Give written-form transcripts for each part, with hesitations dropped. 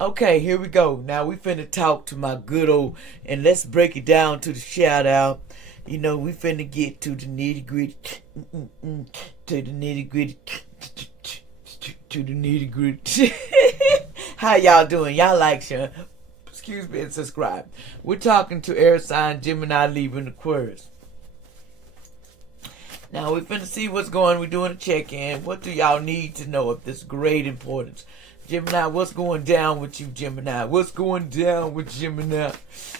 Okay, here we go. Now we finna talk to my good old, and let's break it down to the shout out. You know, we finna get to the nitty gritty, to the nitty gritty, to the nitty gritty. How y'all doing? Y'all like, share, excuse me, and subscribe. We're talking to air sign Gemini, Libra, and Aquarius. Now we finna see what's going. We're doing a check-in. What do y'all need to know of this great importance? Gemini, what's going down with you, Gemini? What's going down with Gemini?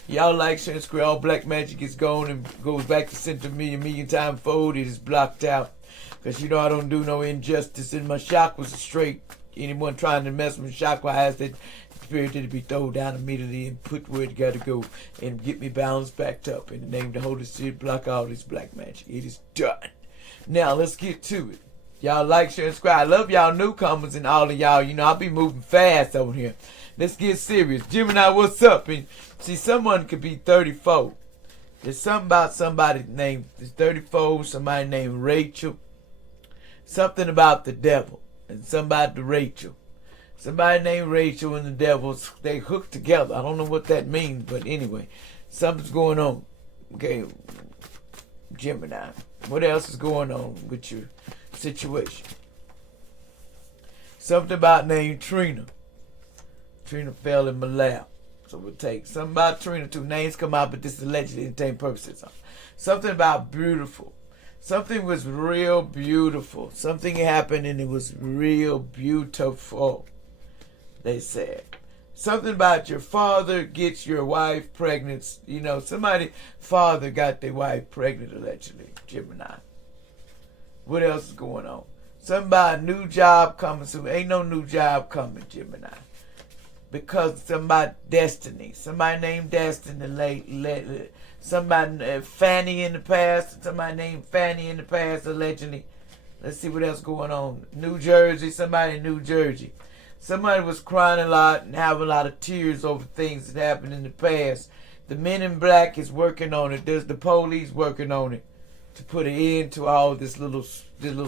Y'all like Sanskrit, all black magic is gone and goes back to center me a million times fold. It is blocked out. Because you know I don't do no injustice and my chakras are straight. Anyone trying to mess with chakra has that spirit to be thrown down immediately and put where it gotta go and get me balanced back up. In the name of the Holy Spirit, block all this black magic. It is done. Now let's get to it. Y'all like, share, and subscribe. I love y'all newcomers and all of y'all. You know, I'll be moving fast over here. Let's get serious. Gemini, what's up? And see, someone could be 34. There's something about somebody named 34, somebody named Rachel. Something about the devil and somebody Rachel. Somebody named Rachel and the devil, they hooked together. I don't know what that means, but anyway, something's going on. Okay, Gemini. What else is going on with your situation? Something about named Trina. Trina fell in my lap. So we'll take something about Trina. Two names come out, but this is allegedly entertainment purposes. Something about beautiful. Something was real beautiful. Something happened and it was real beautiful, they said. Something about your father gets your wife pregnant. You know, somebody, father got their wife pregnant allegedly. Gemini. What else is going on? Something about a new job coming soon. Ain't no new job coming, Gemini. Because somebody destiny. Somebody named Destiny. Somebody Fanny in the past. Somebody named Fanny in the past allegedly. Let's see what else going on. New Jersey. Somebody in New Jersey. Somebody was crying a lot and having a lot of tears over things that happened in the past. The Men in Black is working on it. There's the police working on it to put an end to all this little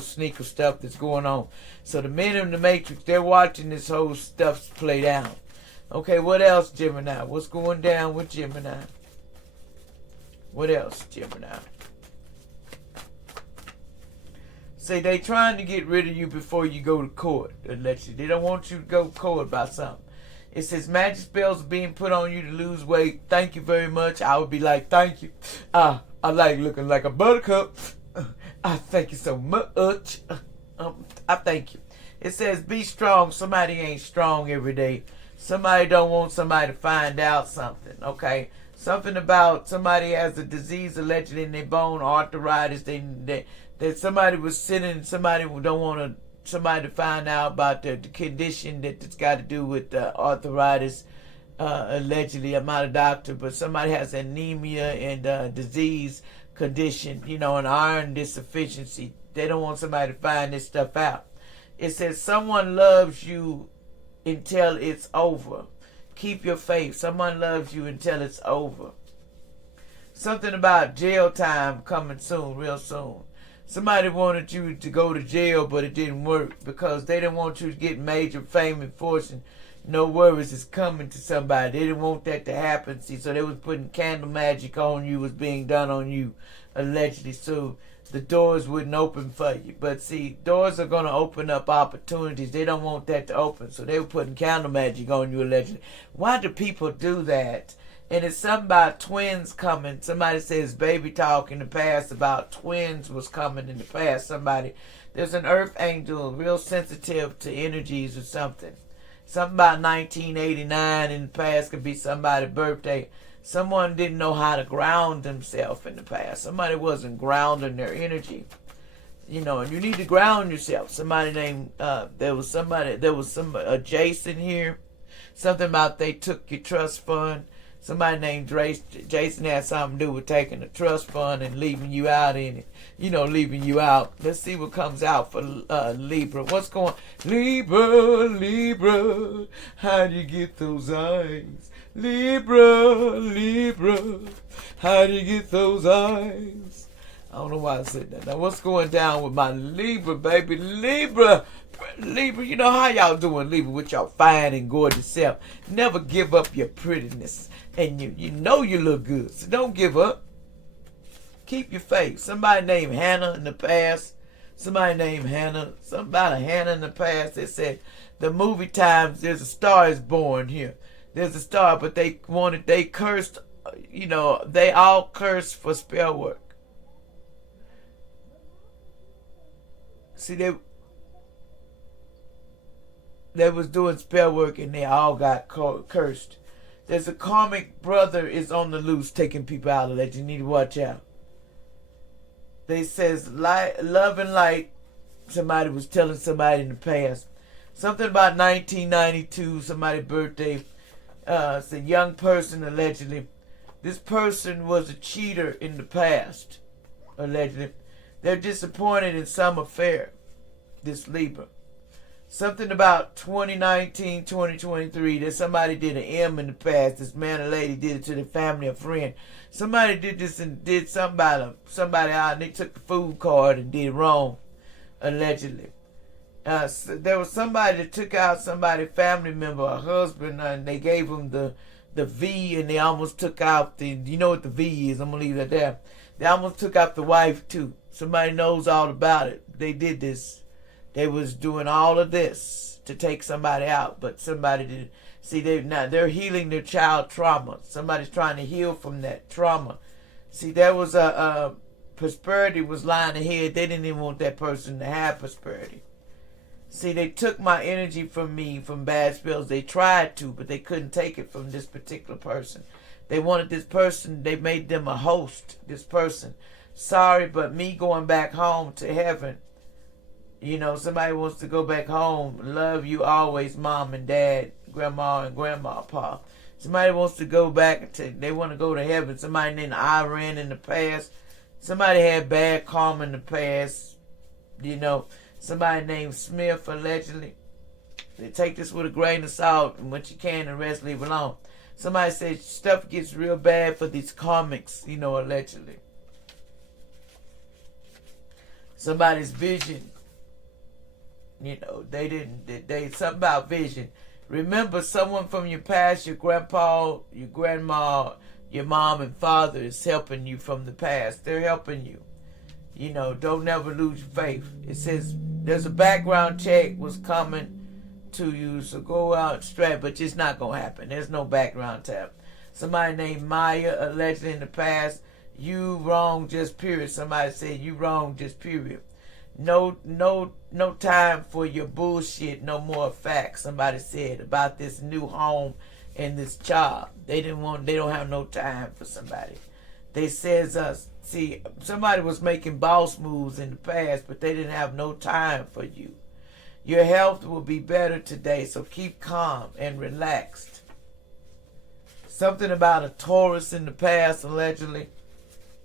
sneaker stuff that's going on. So the men in the Matrix, they're watching this whole stuff play down. Okay, what else, Gemini? What's going down with Gemini? What else, Gemini? Say they trying to get rid of you before you go to court. Allegedly, they don't want you to go to court about something. It says magic spells are being put on you to lose weight. Thank you very much. I would be like, thank you. I like looking like a buttercup. I thank you so much. I thank you. It says be strong. Somebody ain't strong every day. Somebody don't want somebody to find out something. Okay. Something about somebody has a disease allegedly in their bone, arthritis. That somebody was sitting, somebody don't want somebody to find out about the condition that's got to do with arthritis. Allegedly, I'm not a doctor, but somebody has anemia and disease condition, you know, an iron insufficiency. They don't want somebody to find this stuff out. It says someone loves you until it's over. Keep your faith. Someone loves you until it's over. Something about jail time coming soon, real soon. Somebody wanted you to go to jail, but it didn't work because they didn't want you to get major fame and fortune. No worries, it's coming to somebody. They didn't want that to happen. See, so they was putting candle magic on you, was being done on you, allegedly. So the doors wouldn't open for you. But see, doors are going to open up opportunities. They don't want that to open. So they were putting candle magic on you, allegedly. Why do people do that? And it's something about twins coming. Somebody says baby talk in the past about twins was coming in the past. There's an earth angel real sensitive to energies or something. Something about 1989 in the past could be somebody's birthday. Someone didn't know how to ground themselves in the past. Somebody wasn't grounding their energy. You know, and you need to ground yourself. Somebody named, there was some Jason here. Something about they took your trust fund. Somebody named Jason had something to do with taking the trust fund and leaving you out in it. You know, leaving you out. Let's see what comes out for Libra. What's going on? Libra. How do you get those eyes? Libra. How do you get those eyes? I don't know why I said that. Now, what's going down with my Libra, baby? Libra, you know how y'all doing, Libra, with y'all fine and gorgeous self. Never give up your prettiness. And you know you look good, so don't give up. Keep your faith. Somebody named Hannah in the past. Somebody named Hannah. Somebody Hannah in the past. They said the movie times, there's a star is born here. There's a star, but they cursed, they all cursed for spell work. See, they was doing spell work and they all got cursed. There's a karmic brother is on the loose taking people out of that. You need to watch out. They says light, love and light. Somebody was telling somebody in the past. Something about 1992, somebody's birthday. It's a young person, allegedly. This person was a cheater in the past, allegedly. They're disappointed in some affair, this Libra. Something about 2019, 2023, that somebody did an M in the past. This man or lady did it to their family or friend. Somebody did this and did something about somebody out, and they took the food card and did wrong, allegedly. So there was somebody that took out somebody's family member, a husband, and they gave him the V, and they almost took out you know what the V is, I'm going to leave that there. They almost took out the wife too. Somebody knows all about it. They did this. They was doing all of this to take somebody out, but somebody did. See, they're healing their child trauma. Somebody's trying to heal from that trauma. See, there was a prosperity was lying ahead. They didn't even want that person to have prosperity. See, they took my energy from me from bad spells. They tried to, but they couldn't take it from this particular person. They wanted this person. They made them a host, this person. Sorry, but me going back home to heaven, somebody wants to go back home. Love you always, mom and dad, grandma and grandpa. Somebody wants to go back they want to go to heaven. Somebody named Iran in the past. Somebody had bad karma in the past. Somebody named Smith, allegedly. They take this with a grain of salt, and what you can, the rest leave alone. Somebody said stuff gets real bad for these karmics, allegedly. Somebody's vision, they something about vision. Remember, someone from your past, your grandpa, your grandma, your mom and father is helping you from the past. They're helping you. Don't never lose your faith. It says there's a background check was coming to you, so go out straight, but it's not going to happen. There's no background tap. Somebody named Maya, allegedly in the past, you wrong, just period. Somebody said you wrong, just period. No time for your bullshit, no more facts. Somebody said about this new home and this job. They don't have no time for somebody. They says see, somebody was making boss moves in the past, but they didn't have no time for you. Your health will be better today, so keep calm and relaxed. Something about a Taurus in the past, allegedly,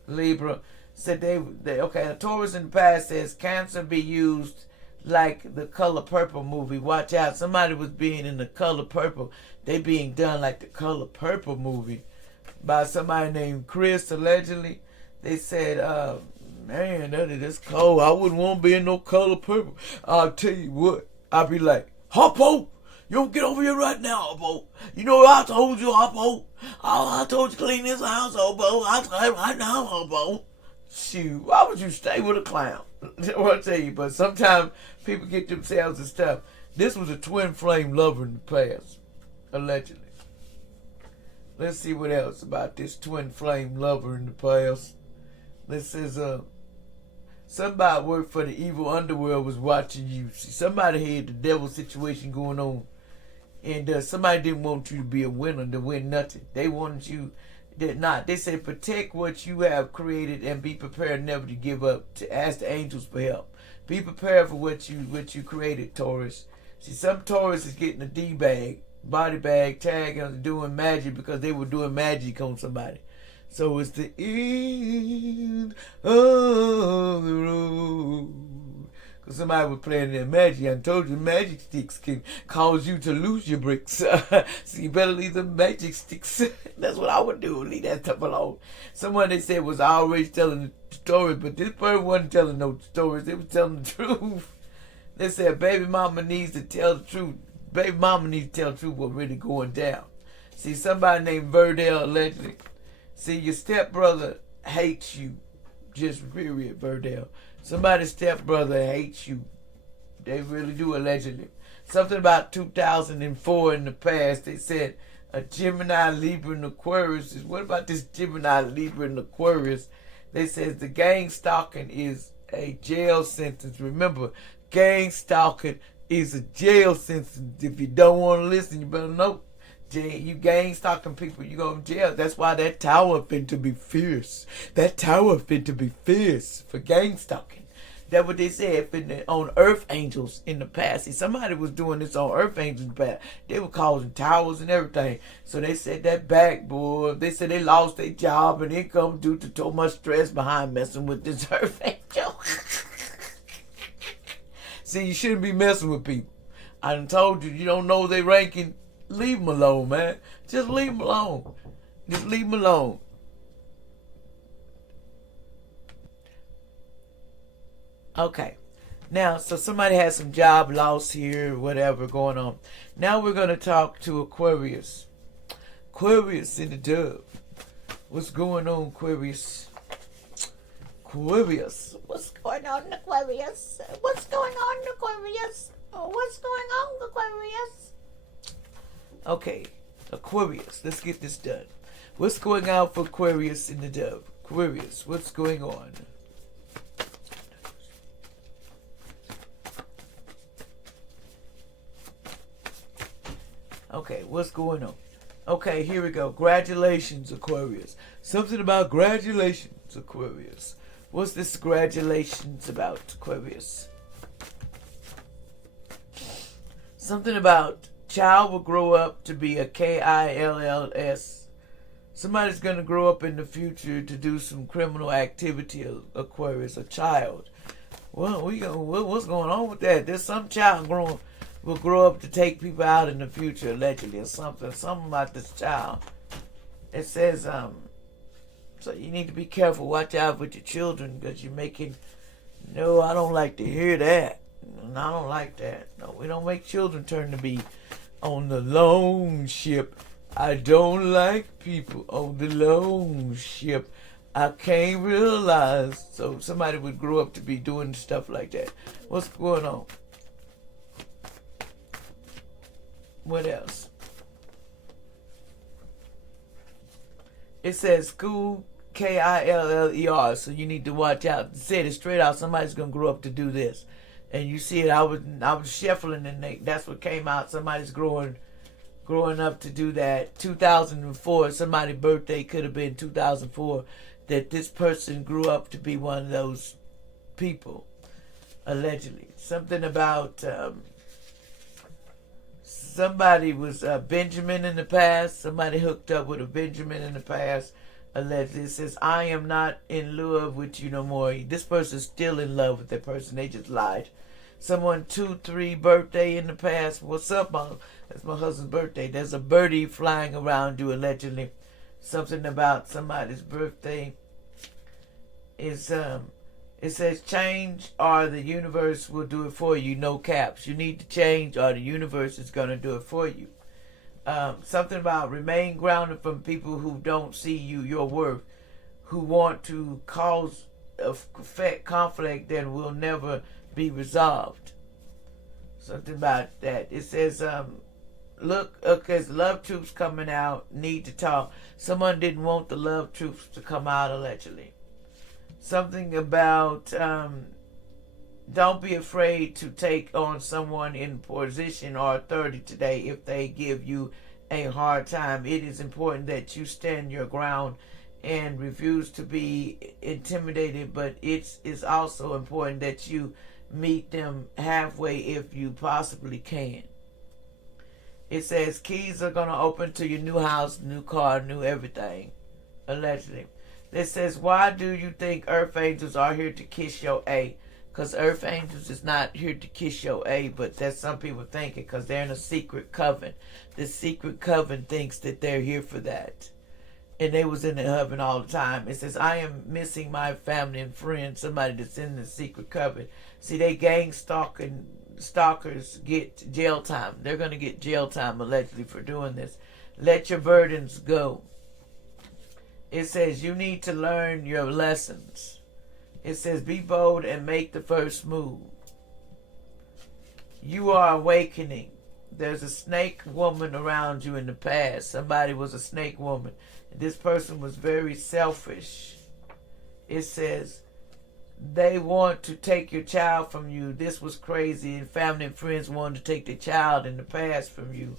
Libra, said a Taurus in the past says Cancer be used like the Color Purple movie. Watch out, somebody was being in the Color Purple. They being done like the Color Purple movie by somebody named Chris, allegedly. They said, man, that's cold. I wouldn't want to be in no Color Purple. I'll tell you what, I'll be like, Hoppo, you don't get over here right now, Hoppo. You know what I told you, Hoppo? I told you to clean this house, Hoppo. I'll tell you right now, Hoppo. Shoot, why would you stay with a clown? I'll tell you, but sometimes people get themselves and stuff. This was a twin flame lover in the past, allegedly. Let's see what else about this twin flame lover in the past. This says, somebody worked for the evil underworld was watching you. See, somebody had the devil situation going on. And somebody didn't want you to be a winner, to win nothing. They wanted you, they said protect what you have created and be prepared never to give up. To ask the angels for help. Be prepared for what you created, Taurus. See, some Taurus is getting a D-bag, body bag, tag, and doing magic because they were doing magic on somebody. So it's the end of the road. Somebody was playing their magic. I told you magic sticks can cause you to lose your bricks. So you better leave the magic sticks. That's what I would do. Leave that stuff alone. Someone they said was always telling the stories, but this person wasn't telling no stories. They was telling the truth. They said baby mama needs to tell the truth. Baby mama needs to tell the truth what's really going down. See, somebody named Verdell allegedly. See, your stepbrother hates you. Just period, Verdell. Somebody's stepbrother hates you. They really do, allegedly. Something about 2004 in the past. They said a Gemini-Libra-Aquarius is. What about this Gemini-Libra-Aquarius? They said the gang stalking is a jail sentence. Remember, gang stalking is a jail sentence. If you don't want to listen, you better know. You gang stalking people, you go to jail. That's why that tower finna be fierce. That tower finna be fierce for gang stalking. That's what they said on Earth Angels in the past. See, somebody was doing this on Earth Angels in the past. They were causing towers and everything. So they said that backboard. They said they lost their job and income due to too much stress behind messing with this Earth Angel. See, you shouldn't be messing with people. I done told you don't know their ranking. Leave them alone, man. Just leave them alone. Just leave them alone. Okay. Now, so somebody has some job loss here, whatever going on. Now we're going to talk to Aquarius. Aquarius in the dove. What's going on, Aquarius? Aquarius. What's going on, Aquarius? What's going on, Aquarius? Oh, what's going on, Aquarius? Okay, Aquarius, let's get this done. What's going on for Aquarius in the dove? Aquarius, what's going on? Okay, what's going on? Okay, here we go. Congratulations, Aquarius. Something about congratulations, Aquarius. What's this congratulations about, Aquarius? Something about child will grow up to be a KILLS. Somebody's going to grow up in the future to do some criminal activity, Aquarius, a child. Well, what's going on with that? There's some child will grow up to take people out in the future, allegedly, or something. Something about this child. It says, so you need to be careful. Watch out with your children because you're making... No, I don't like to hear that. I don't like that. No, we don't make children turn to be on the lone ship. I don't like people on the lone ship. I can't realize. So somebody would grow up to be doing stuff like that. What's going on? What else? It says school, KILLER. So you need to watch out. Said it straight out. Somebody's gonna grow up to do this. And you see it, I was shuffling and that's what came out. Somebody's growing up to do that. 2004, somebody's birthday could have been 2004, that this person grew up to be one of those people, allegedly. Something about somebody was Benjamin in the past. Somebody hooked up with a Benjamin in the past. Allegedly, it says, I am not in love with you no more. This person's still in love with that person. They just lied. Someone 2-3 birthday in the past. What's up, Mom? That's my husband's birthday. There's a birdie flying around you, allegedly. Something about somebody's birthday. Is it says change or the universe will do it for you. No caps. You need to change or the universe is going to do it for you. Something about remain grounded from people who don't see your worth, who want to cause conflict that will never be resolved. Something about that. It says, look, because love truths coming out, need to talk. Someone didn't want the love truths to come out, allegedly. Something about don't be afraid to take on someone in position or authority today if they give you a hard time. It is important that you stand your ground and refuse to be intimidated, but it's also important that you meet them halfway if you possibly can. It says keys are going to open to your new house, new car, new everything, allegedly. It says, why do you think earth angels are here to kiss your A? Because earth angels is not here to kiss your A, but that's some people thinking because they're in a secret coven. The secret coven thinks that they're here for that. And they was in the heaven all the time. It says, I am missing my family and friends, somebody that's in the secret coven. See, they gang stalkers get jail time. They're going to get jail time allegedly for doing this. Let your burdens go. It says you need to learn your lessons. It says be bold and make the first move. You are awakening. There's a snake woman around you in the past. Somebody was a snake woman. This person was very selfish. It says they want to take your child from you. This was crazy. And family and friends wanted to take the child in the past from you.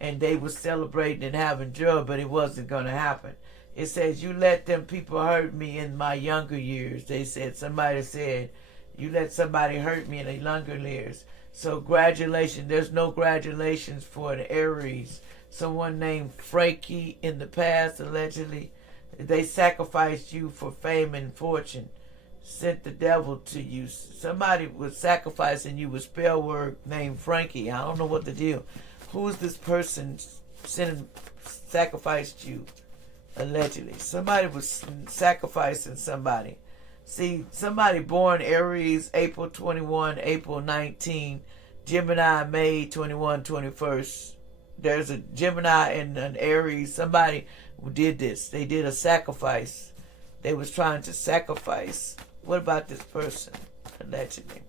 And they were celebrating and having joy, but it wasn't going to happen. It says, you let them people hurt me in my younger years. They said, somebody said, you let somebody hurt me in the younger years. So congratulations. There's no congratulations for the Aries. Someone named Frankie in the past, allegedly, they sacrificed you for fame and fortune. Sent the devil to you. Somebody was sacrificing you with spell word named Frankie. I don't know what the deal. Who is this person sacrificed you? Allegedly. Somebody was sacrificing somebody. See, somebody born Aries, April 21, April 19, Gemini, May 21, 21st. There's a Gemini and an Aries. Somebody did this. They did a sacrifice. They was trying to sacrifice. What about this person? Allegedly.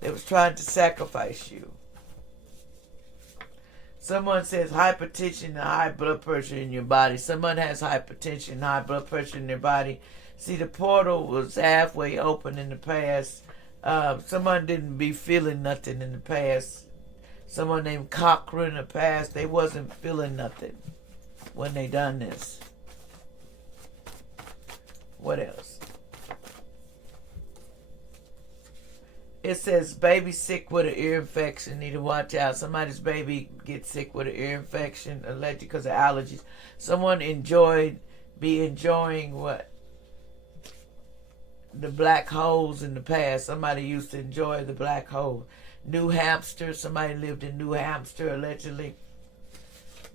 They was trying to sacrifice you. Someone says hypertension and high blood pressure in your body. Someone has hypertension and high blood pressure in their body. See, the portal was halfway open in the past. Someone didn't be feeling nothing in the past. Someone named Cochran in the past, they wasn't feeling nothing when they done this. What else? It says baby sick with an ear infection. Need to watch out. Somebody's baby gets sick with an ear infection, allegedly because of allergies. Someone be enjoying what? The black holes in the past. Somebody used to enjoy the black hole. New Hampshire. Somebody lived in New Hampshire, allegedly.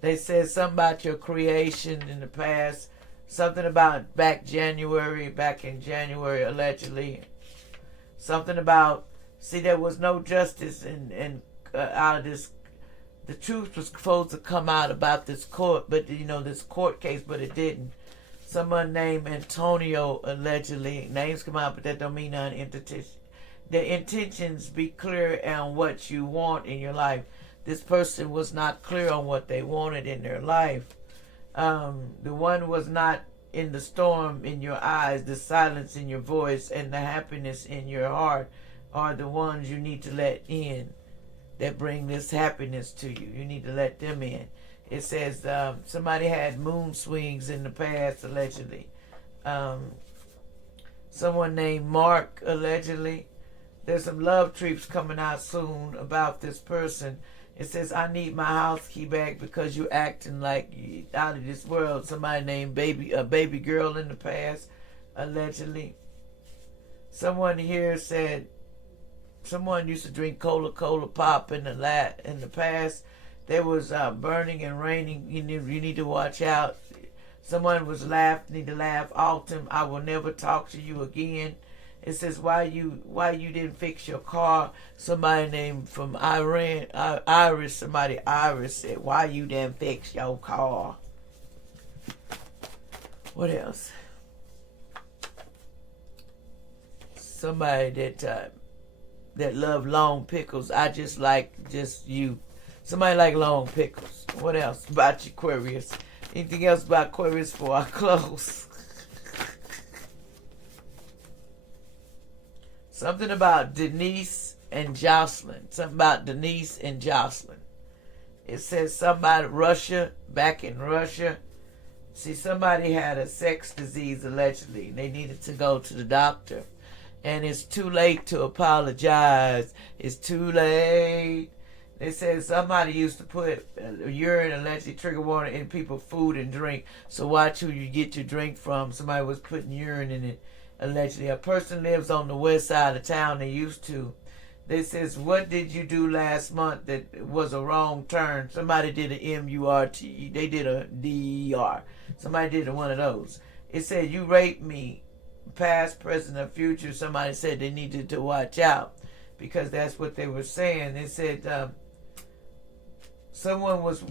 They said something about your creation in the past. Something about back in January, allegedly. Something about, see, there was no justice in out of this. The truth was supposed to come out about this court, but this court case, but it didn't. Someone named Antonio, allegedly. Names come out, but that don't mean nothing. The intentions be clear on what you want in your life. This person was not clear on what they wanted in their life. The one was not in the storm in your eyes, the silence in your voice, and the happiness in your heart are the ones you need to let in that bring this happiness to you. You need to let them in. It says somebody had moon swings in the past, allegedly. Someone named Mark, allegedly. There's some love trips coming out soon about this person. It says, I need my house key back because you're acting like out of this world. Somebody named a baby girl in the past, allegedly. Someone here said, someone used to drink Coca-Cola pop in the past. There was burning and raining. You need to watch out. Someone was need to laugh. Autumn, I will never talk to you again. It says why you didn't fix your car. Somebody named from Iran, Iris. Somebody Iris said why you didn't fix your car. What else? Somebody that love long pickles. I just like you. Somebody like long pickles. What else about Aquarius? Anything else about Aquarius before I close? Something about Denise and Jocelyn. Something about Denise and Jocelyn. It says something about Russia, back in Russia. See, somebody had a sex disease, allegedly. They needed to go to the doctor. And it's too late to apologize. It's too late. They said somebody used to put urine, allegedly trigger warning, in people's food and drink. So watch who you get your drink from. Somebody was putting urine in it. Allegedly, a person lives on the west side of town. They used to. They says, what did you do last month that was a wrong turn? Somebody did an M-U-R-T. They did a D-E-R. Somebody did one of those. It said, you raped me, past, present, or future. Somebody said they needed to watch out because that's what they were saying. They said someone was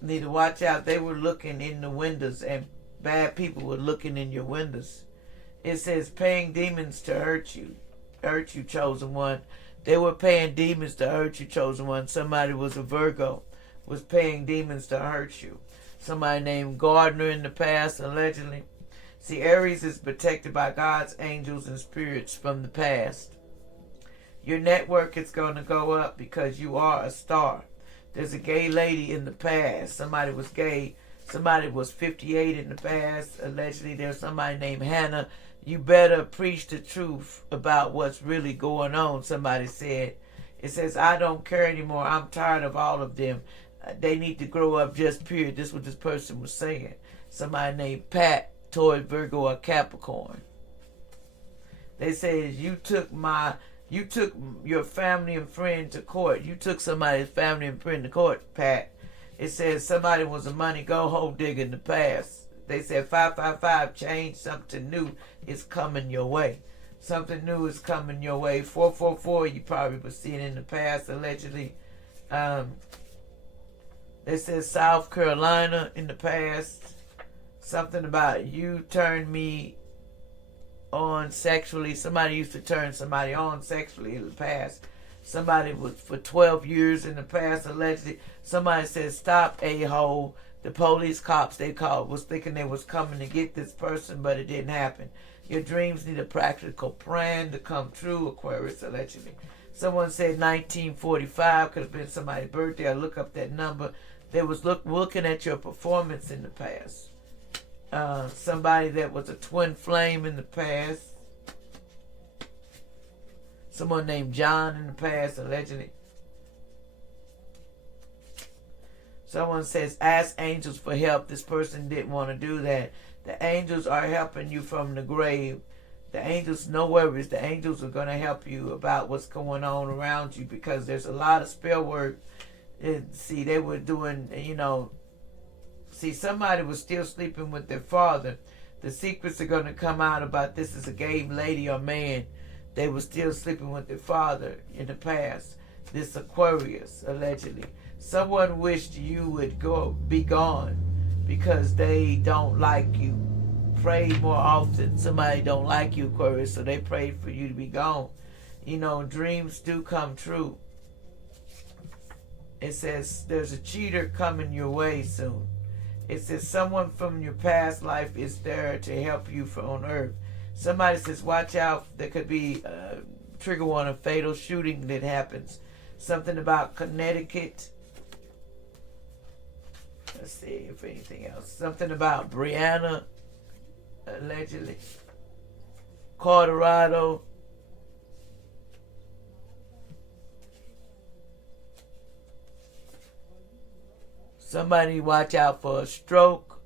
need to watch out. They were looking in the windows and bad people were looking in your windows. It says paying demons to hurt you, chosen one. They were paying demons to hurt you, chosen one. Somebody was a Virgo, was paying demons to hurt you. Somebody named Gardner in the past, allegedly. See, Aries is protected by God's angels and spirits from the past. Your network is going to go up because you are a star. There's a gay lady in the past. Somebody was gay. Somebody was 58 in the past. Allegedly, there's somebody named Hannah. You better preach the truth about what's really going on, somebody said. It says, I don't care anymore. I'm tired of all of them. They need to grow up, just period. This is what this person was saying. Somebody named Pat, Taurus, Virgo, or Capricorn. They said, you took your family and friend to court. You took somebody's family and friend to court, Pat. It says somebody was a money go-hole digger in the past. They said 555, change, something new is coming your way. Something new is coming your way. 444, you probably were seeing in the past, allegedly. They said South Carolina in the past. Something about you turned me on sexually. Somebody used to turn somebody on sexually in the past. Somebody was for 12 years in the past, allegedly. Somebody said, stop, a-hole. The police cops they called was thinking they was coming to get this person, but it didn't happen. Your dreams need a practical plan to come true, Aquarius, allegedly. Someone said 1945, could have been somebody's birthday. I look up that number. They was looking at your performance in the past. Somebody that was a twin flame in the past. Someone named John in the past, allegedly. Someone says, ask angels for help. This person didn't want to do that. The angels are helping you from the grave. The angels, no worries. The angels are going to help you about what's going on around you because there's a lot of spell work. See, they were doing, see, somebody was still sleeping with their father. The secrets are going to come out about this is a gay lady or man. They were still sleeping with their father in the past. This Aquarius, allegedly. Someone wished you would be gone because they don't like you. Pray more often. Somebody don't like you, Aquarius, so they prayed for you to be gone. Dreams do come true. It says there's a cheater coming your way soon. It says someone from your past life is there to help you on earth. Somebody says watch out. There could be trigger warning, fatal shooting that happens. Something about Connecticut. Let's see if anything else. Something about Brianna, allegedly. Colorado. Somebody watch out for a stroke.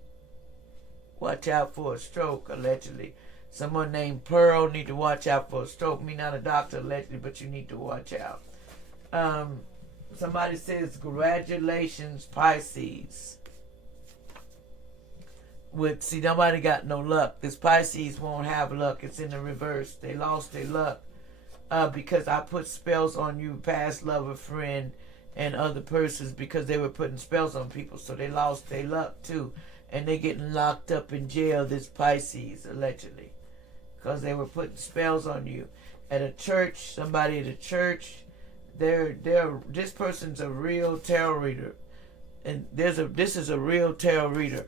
Watch out for a stroke, allegedly. Someone named Pearl need to watch out for a stroke. Me not a doctor, allegedly, but you need to watch out. Somebody says, congratulations, Pisces. See, nobody got no luck. This Pisces won't have luck. It's in the reverse. They lost their luck because I put spells on you, past lover, friend, and other persons because they were putting spells on people. So they lost their luck too. And they getting locked up in jail, this Pisces, allegedly. Because they were putting spells on you. At a church, somebody at a church, this person's a real tarot reader. And this is a real tarot reader.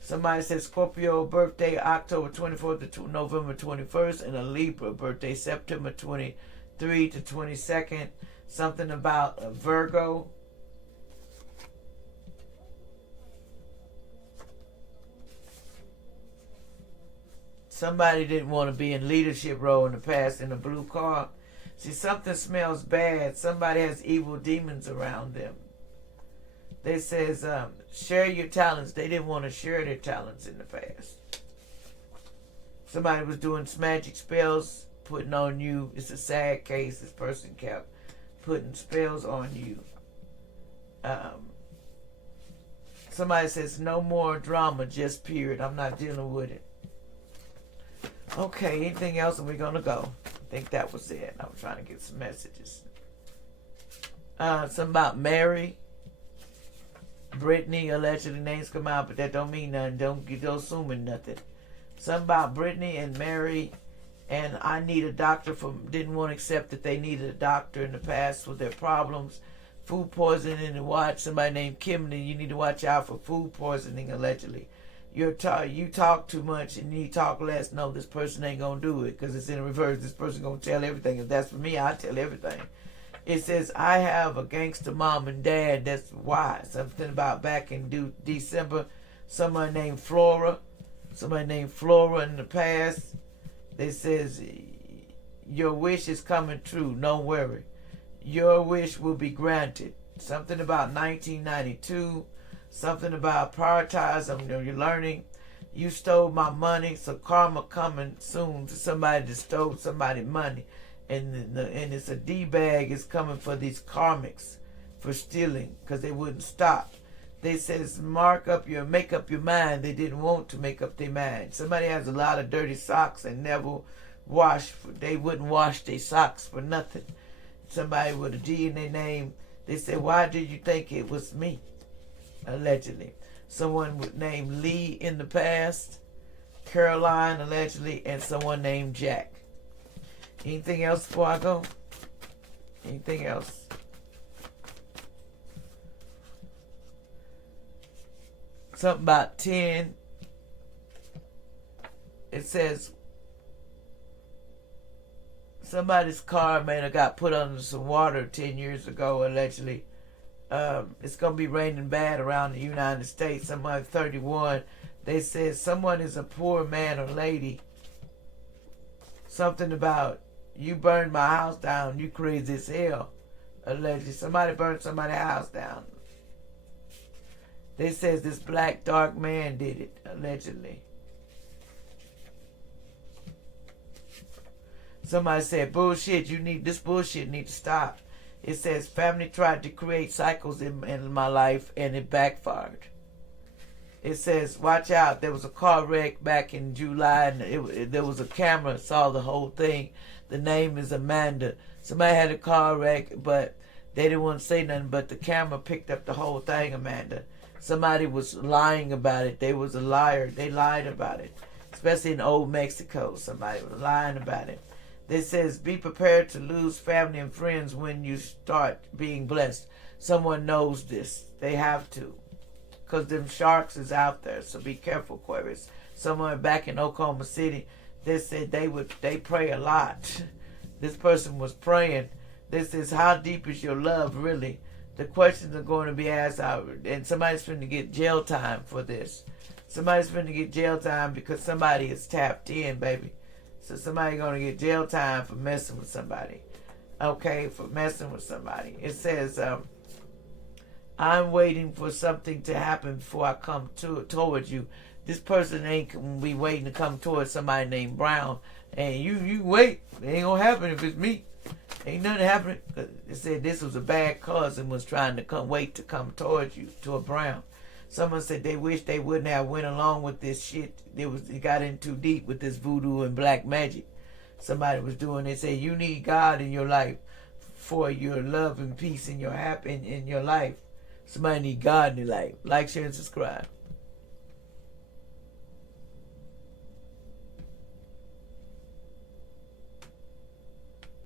Somebody says Scorpio birthday October 24th to November 21st, and a Libra birthday September 23 to 22nd. Something about a Virgo. Somebody didn't want to be in leadership role in the past in a blue car. See, something smells bad. Somebody has evil demons around them. They says, share your talents. They didn't want to share their talents in the past. Somebody was doing magic spells, putting on you. It's a sad case. This person kept putting spells on you. Somebody says, no more drama, just period. I'm not dealing with it. Okay, anything else, and we're going to go. I think that was it. I was trying to get some messages. Something about Mary, Brittany, allegedly names come out, but that don't mean nothing. Don't assuming nothing. Something about Brittany and Mary, and I need a doctor didn't want to accept that they needed a doctor in the past with their problems. Food poisoning and watch. Somebody named Kimberly, you need to watch out for food poisoning, allegedly. You talk too much and you talk less. No, this person ain't going to do it because it's in reverse. This person going to tell everything. If that's for me, I tell everything. It says, I have a gangster mom and dad. That's why. Something about back in December, somebody named Flora. Somebody named Flora in the past. They says, your wish is coming true. Don't worry. Your wish will be granted. Something about 1992. Something about prioritize. You're learning. You stole my money, so karma coming soon to somebody that stole somebody's money. And it's a D-bag is coming for these karmics for stealing because they wouldn't stop. They says make up your mind. They didn't want to make up their mind. Somebody has a lot of dirty socks and never they wouldn't wash their socks for nothing. Somebody with a D in their name. They said, why did you think it was me? Allegedly. Someone named Lee in the past. Caroline, allegedly. And someone named Jack. Anything else before I go? Anything else? Something about 10. It says somebody's car may have got put under some water 10 years ago, allegedly. It's going to be raining bad around the United States. Somebody 31. They said someone is a poor man or lady. Something about you burned my house down. You crazy as hell. Allegedly. Somebody burned somebody's house down. They says this black dark man did it. Allegedly. Somebody said bullshit. This bullshit need to stop. It says family tried to create cycles in my life and it backfired. It says watch out. There was a car wreck back in July and there was a camera saw the whole thing. The name is Amanda. Somebody had a car wreck, but they didn't want to say nothing. But the camera picked up the whole thing, Amanda. Somebody was lying about it. They was a liar. They lied about it. Especially in old Mexico. Somebody was lying about it. It says, be prepared to lose family and friends when you start being blessed. Someone knows this. They have to. Because them sharks is out there. So be careful, Aquarius. Someone back in Oklahoma City, they said they pray a lot. This person was praying. This is how deep is your love, really? The questions are going to be asked out. And somebody's going to get jail time for this. Somebody's going to get jail time because somebody is tapped in, baby. So somebody going to get jail time for messing with somebody. Okay, for messing with somebody. It says, I'm waiting for something to happen before I come towards you. This person ain't going to be waiting to come towards somebody named Brown. And you wait. It ain't going to happen if it's me. Ain't nothing happening. It said this was a bad cousin was trying to come towards you, to a Brown. Someone said they wish they wouldn't have went along with this shit. It got in too deep with this voodoo and black magic. Somebody was doing. They said you need God in your life for your love and peace and your happy in your life. Somebody need God in your life. Like, share, and subscribe.